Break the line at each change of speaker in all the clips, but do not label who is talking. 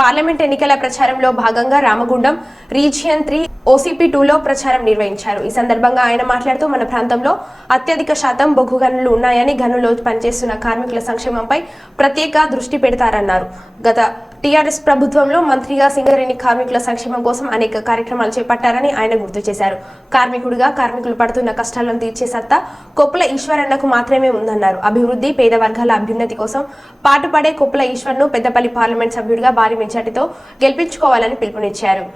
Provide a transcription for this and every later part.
parliament ఎన్నికల ప్రచారంలో భాగంగా రామగుండం రీజియన్ త్రీ ఓసీపీ టూలో ప్రచారం నిర్వహించారు ఈ సందర్భంగా ఆయన మాట్లాడుతూ మన ప్రాంతంలో అత్యధిక శాతం బొగ్గు గనులు ఉన్నాయని గనుల్లో పనిచేస్తున్న కార్మికుల సంక్షేమంపై ప్రత్యేక దృష్టి పెడతారన్నారు గత టీఆర్ఎస్ ప్రభుత్వంలో మంత్రిగా సింగరేణి కార్మికుల సంక్షేమం కోసం అనేక కార్యక్రమాలు చేపట్టారని ఆయన గుర్తు చేశారు కార్మికుడిగా కార్మికులు పడుతున్న కష్టాలను తీర్చే సత్తా కొప్పుల ఈశ్వరన్నకు మాత్రమే ఉందన్నారు అభివృద్ధి పేద వర్గాల అభ్యున్నతి కోసం పాటుపడే కొప్పుల ఈశ్వర్ను పెద్దపల్లి పార్లమెంట్ సభ్యుడిగా భారీ మెజార్టీతో గెలిపించుకోవాలని పిలుపునిచ్చారు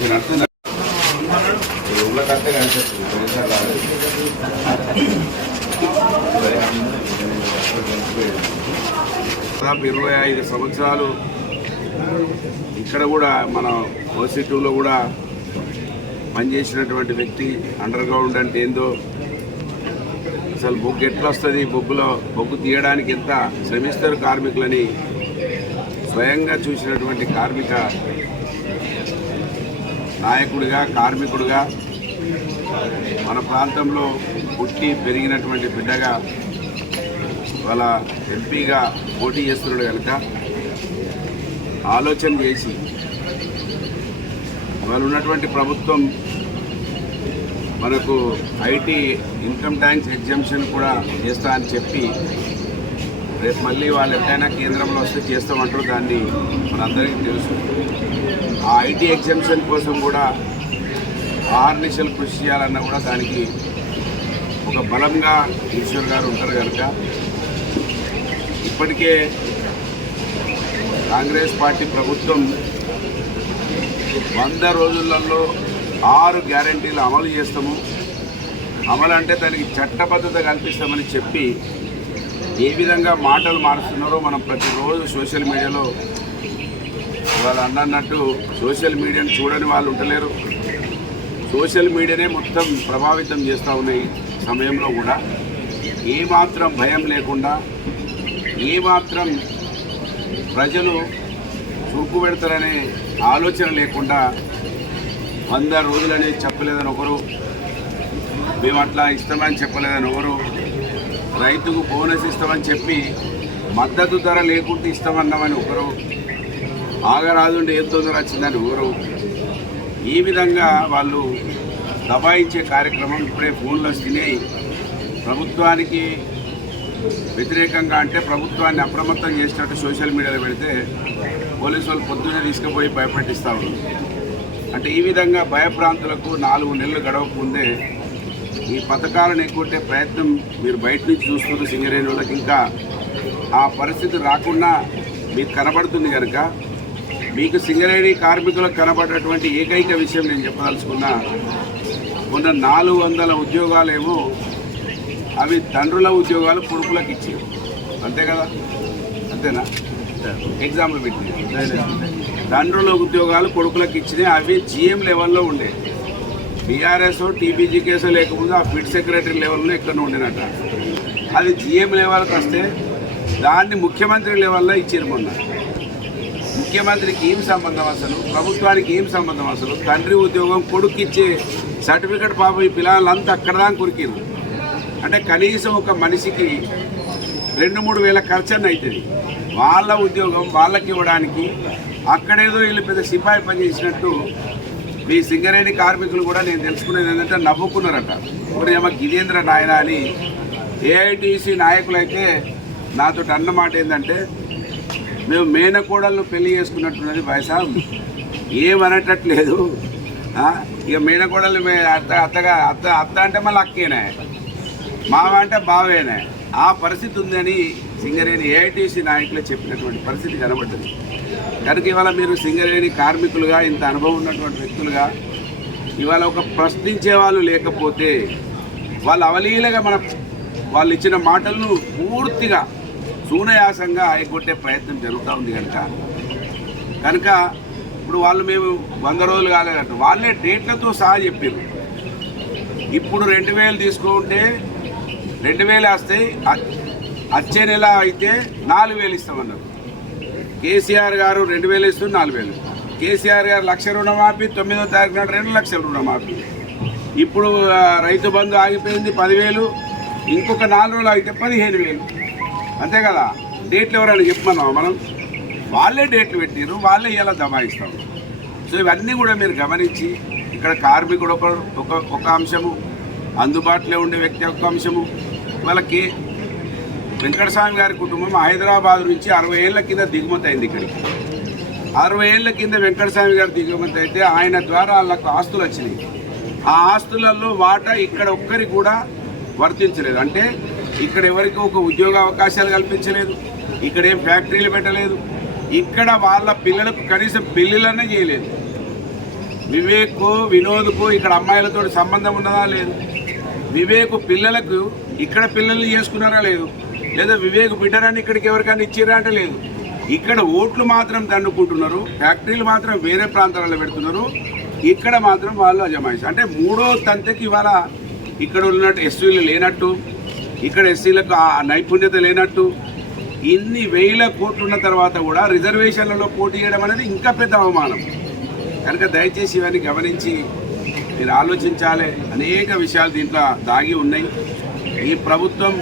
నేను దాదాపు ఇరవై ఐదు సంవత్సరాలు ఇక్కడ కూడా మన ఓసీ టూలో కూడా పనిచేసినటువంటి వ్యక్తి అండర్ గ్రౌండ్ అంటే ఏందో అసలు బొగ్గు ఎట్లా వస్తుంది బొగ్గులో బొగ్గు తీయడానికి ఎంత శ్రమిస్తారు కార్మికులని స్వయంగా చూసినటువంటి కార్మిక నాయకుడిగా కార్మికుడిగా మన ప్రాంతంలో పుట్టి పెరిగినటువంటి బిడ్డగా వాళ్ళ ఎంపీగా పోటీ చేస్తున్నాడు కనుక ఆలోచన చేసి వాళ్ళు ఉన్నటువంటి ప్రభుత్వం మనకు ఐటీ ఇన్కమ్ ట్యాక్స్ ఎగ్జామ్షన్ కూడా చేస్తా అని చెప్పి రేపు మళ్ళీ వాళ్ళు ఎప్పుడైనా కేంద్రంలో వస్తే చేస్తామంటారు దాన్ని మనందరికీ తెలుసు ఆ ఐటీ ఎగ్జామ్షన్ కోసం కూడా నిషలు కృషి చేయాలన్నా కూడా దానికి ఒక బలంగా ఈశ్వర్ గారు ఉంటారు కనుక ఇప్పటికే కాంగ్రెస్ పార్టీ ప్రభుత్వం వంద రోజులలో ఆరు గ్యారంటీలు అమలు చేస్తాము అమలు అంటే దానికి చట్టబద్ధత కల్పిస్తామని చెప్పి ఏ విధంగా మాటలు మారుస్తున్నారో మనం ప్రతిరోజు సోషల్ మీడియాలో వాళ్ళు అన్నట్టు సోషల్ మీడియాను చూడని వాళ్ళు ఉండలేరు సోషల్ మీడియానే మొత్తం ప్రభావితం చేస్తూ ఉన్నాయి సమయంలో కూడా ఏమాత్రం భయం లేకుండా ఏమాత్రం ప్రజలు చూపు పెడతారనే ఆలోచన లేకుండా వంద రోజులనేది చెప్పలేదని ఒకరు మేము అట్లా ఇష్టమని చెప్పలేదని ఒకరు రైతుకు బోనస్ ఇస్తామని చెప్పి మద్దతు ధర లేకుండా ఇస్తామన్నామని ఒకరు ఆగరాదుండే ఏం తొందర వచ్చిందని ఒకరు ఈ విధంగా వాళ్ళు దబాయించే కార్యక్రమం ఇప్పుడే ఫోన్లో తినే ప్రభుత్వానికి వ్యతిరేకంగా అంటే ప్రభుత్వాన్ని అప్రమత్తం చేసినట్టు సోషల్ మీడియాలో పెడితే పోలీసు వాళ్ళు పొద్దున్నే తీసుకుపోయి భయపెట్టిస్తూ ఉన్నారు అంటే ఈ విధంగా భయప్రాంతులకు నాలుగు నెలలు గడవకముందే ఈ పథకాలను ఎగ్గొట్టే ప్రయత్నం మీరు బయట నుంచి చూస్తున్న సింగరేణి వాళ్ళకి ఇంకా ఆ పరిస్థితి రాకుండా మీకు కనబడుతుంది కనుక మీకు సింగరేణి కార్మికులకు కనబడేటువంటి ఏకైక విషయం నేను చెప్పదలుచుకున్నా ఉన్న నాలుగు వందల ఉద్యోగాలేమో అవి తండ్రుల ఉద్యోగాలు పొడుపులకు ఇచ్చేవి అంతే కదా అంతేనా ఎగ్జాంపుల్ పెట్టింది తండ్రుల ఉద్యోగాలు కొడుకులకు ఇచ్చినాయి అవి జిఎం లెవెల్లో ఉండేవి బీఆర్ఎస్ టీబీజీ కేసు లేకముందు ఆ ఫిట్ సెక్రటరీ లెవెల్లో ఎక్కడ ఉండినట అది జీఎం లెవెల్కి వస్తే దాన్ని ముఖ్యమంత్రి లెవెల్లో ఇచ్చారు మొన్న ముఖ్యమంత్రికి ఏం సంబంధం అసలు ప్రభుత్వానికి ఏం సంబంధం అసలు తండ్రి ఉద్యోగం ఇచ్చే సర్టిఫికెట్ పాప ఈ పిల్లలంతా దాని కురికిరు అంటే కనీసం ఒక మనిషికి రెండు మూడు వేల ఖర్చు అవుతుంది వాళ్ళ ఉద్యోగం వాళ్ళకి ఇవ్వడానికి అక్కడేదో వీళ్ళు పెద్ద సిపాయి పనిచేసినట్టు మీ సింగరేణి కార్మికులు కూడా నేను తెలుసుకునేది ఏంటంటే నవ్వుకున్నారట ఇప్పుడు ఏమో గిలేంద్ర నాయన అని ఏఐటీసీ నాయకులైతే నాతో అన్న మాట ఏంటంటే మేము మేనకోడలను పెళ్లి చేసుకున్నట్టున్నది వైసా ఏమనేటట్లేదు ఇక మేనకోడలు అత్త అత్తగా అత్త అత్త అంటే మళ్ళీ అక్కేనే మామ అంటే బావేనే ఆ పరిస్థితి ఉందని సింగరేణి ఏఐటీసీ నాయకులు చెప్పినటువంటి పరిస్థితి కనబడుతుంది కనుక ఇవాళ మీరు సింగరేణి కార్మికులుగా ఇంత అనుభవం ఉన్నటువంటి వ్యక్తులుగా ఇవాళ ఒక ప్రశ్నించే వాళ్ళు లేకపోతే వాళ్ళు అవలీలగా మన వాళ్ళు ఇచ్చిన మాటలను పూర్తిగా సూనయాసంగా ఎగ్గొట్టే ప్రయత్నం జరుగుతూ ఉంది కనుక కనుక ఇప్పుడు వాళ్ళు మేము వంద రోజులు కాలేదంట వాళ్ళే డేట్లతో సహా చెప్పారు ఇప్పుడు రెండు వేలు తీసుకుంటే రెండు వేలు వస్తాయి వచ్చే నెల అయితే నాలుగు వేలు ఇస్తామన్నారు కేసీఆర్ గారు రెండు వేలు ఇస్తుంది నాలుగు వేలు కేసీఆర్ గారు లక్ష రుణమాఫీ తొమ్మిదో తారీఖు నాడు రెండు లక్షల రుణమాఫీ ఇప్పుడు రైతు బంధు ఆగిపోయింది పదివేలు ఇంకొక నాలుగు రోజులు అయితే పదిహేను వేలు అంతే కదా డేట్లు ఎవరైనా చెప్పమన్నా మనం వాళ్ళే డేట్లు పెట్టారు వాళ్ళే ఇలా దమాయిస్తాం సో ఇవన్నీ కూడా మీరు గమనించి ఇక్కడ కార్మికుడు ఒక ఒక అంశము అందుబాటులో ఉండే వ్యక్తి ఒక అంశము వాళ్ళకి వెంకటస్వామి గారి కుటుంబం హైదరాబాద్ నుంచి అరవై ఏళ్ల కింద దిగుమతి అయింది ఇక్కడికి అరవై ఏళ్ల కింద వెంకటస్వామి గారు దిగుమతి అయితే ఆయన ద్వారా వాళ్ళకు ఆస్తులు వచ్చినాయి ఆ ఆస్తులలో వాటా ఇక్కడ ఒక్కరికి కూడా వర్తించలేదు అంటే ఇక్కడ ఎవరికి ఒక ఉద్యోగ అవకాశాలు కల్పించలేదు ఇక్కడ ఏం ఫ్యాక్టరీలు పెట్టలేదు ఇక్కడ వాళ్ళ పిల్లలకు కనీసం పెళ్ళిళ్ళనే చేయలేదు వివేక్ వినోద్కు ఇక్కడ అమ్మాయిలతో సంబంధం ఉన్నదా లేదు వివేక్ పిల్లలకు ఇక్కడ పిల్లల్ని చేసుకున్నారా లేదు లేదా వివేక్ బిడ్డరాన్ని ఇక్కడికి ఎవరికైనా ఇచ్చిరా అంటే లేదు ఇక్కడ ఓట్లు మాత్రం దండుకుంటున్నారు ఫ్యాక్టరీలు మాత్రం వేరే ప్రాంతాలలో పెడుతున్నారు ఇక్కడ మాత్రం వాళ్ళు అజమాయిషి అంటే మూడో తంతెకి ఇవాళ ఇక్కడ ఉన్నట్టు ఎస్సీలు లేనట్టు ఇక్కడ ఎస్సీలకు ఆ నైపుణ్యత లేనట్టు ఇన్ని వేల కోట్లు ఉన్న తర్వాత కూడా రిజర్వేషన్లలో పోటీ చేయడం అనేది ఇంకా పెద్ద అవమానం కనుక దయచేసి ఇవన్నీ గమనించి మీరు ఆలోచించాలి అనేక విషయాలు దీంట్లో దాగి ఉన్నాయి ఈ ప్రభుత్వం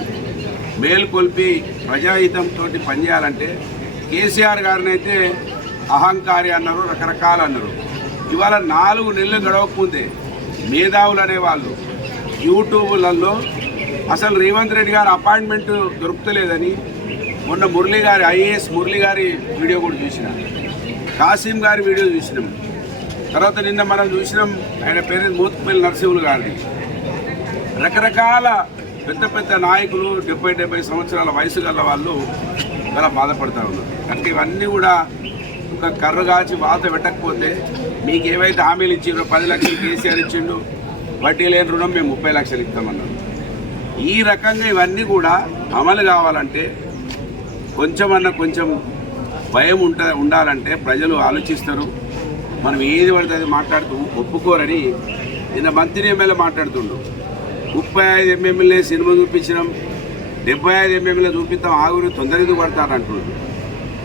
మేల్కొల్పి ప్రజాహితంతో పనిచేయాలంటే కేసీఆర్ గారినైతే అహంకారి అన్నారు రకరకాలు అన్నారు ఇవాళ నాలుగు నెలలు గడవకముందే మేధావులు అనేవాళ్ళు యూట్యూబ్లలో అసలు రేవంత్ రెడ్డి గారు అపాయింట్మెంట్ దొరుకుతలేదని మొన్న మురళి గారి ఐఏఎస్ మురళి గారి వీడియో కూడా చూసిన కాసిం గారి వీడియో చూసినాం తర్వాత నిన్న మనం చూసినాం ఆయన పేరు మూతపల్లి నరసింహులు గారిని రకరకాల పెద్ద పెద్ద నాయకులు డెబ్బై డెబ్బై సంవత్సరాల వయసు గల వాళ్ళు చాలా బాధపడతా ఉన్నారు అంటే ఇవన్నీ కూడా ఒక కర్ర కాచి వాత పెట్టకపోతే మీకు ఏవైతే హామీలు ఇచ్చిండ్రో పది లక్షలు కేసీఆర్ ఇచ్చిండు వడ్డీ లేని రుణం మేము ముప్పై లక్షలు ఇస్తామన్నారు ఈ రకంగా ఇవన్నీ కూడా అమలు కావాలంటే కొంచెమన్నా కొంచెం భయం ఉంట ఉండాలంటే ప్రజలు ఆలోచిస్తారు మనం ఏది పడితే అది మాట్లాడుతూ ఒప్పుకోరని నిన్న మంత్రి ఎమ్మెల్యే మాట్లాడుతుండ్రు ముప్పై ఐదు ఎంఎంఎల్ఏ సినిమా చూపించినాం డెబ్బై ఐదు ఎంఎంఎల్ఏ చూపిస్తాం ఆగురు తొందరగా అంటున్నారు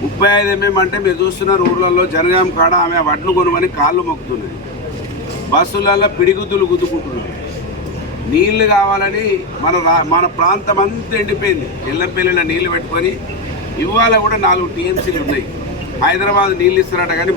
ముప్పై ఐదు ఎంఎం అంటే మీరు చూస్తున్నారు ఊర్లలో జనగాం కాడ ఆమె వడ్లు కొనుమని కాళ్ళు మొక్కుతున్నాయి బస్సులలో పిడిగుద్దులు గుద్దుకుంటున్నారు నీళ్లు కావాలని మన మన ప్రాంతం అంతా ఎండిపోయింది ఎల్లపల్లిలో నీళ్లు పెట్టుకొని ఇవాళ కూడా నాలుగు టీఎంసీలు ఉన్నాయి హైదరాబాద్ నీళ్ళు ఇస్తున్నట్టు కానీ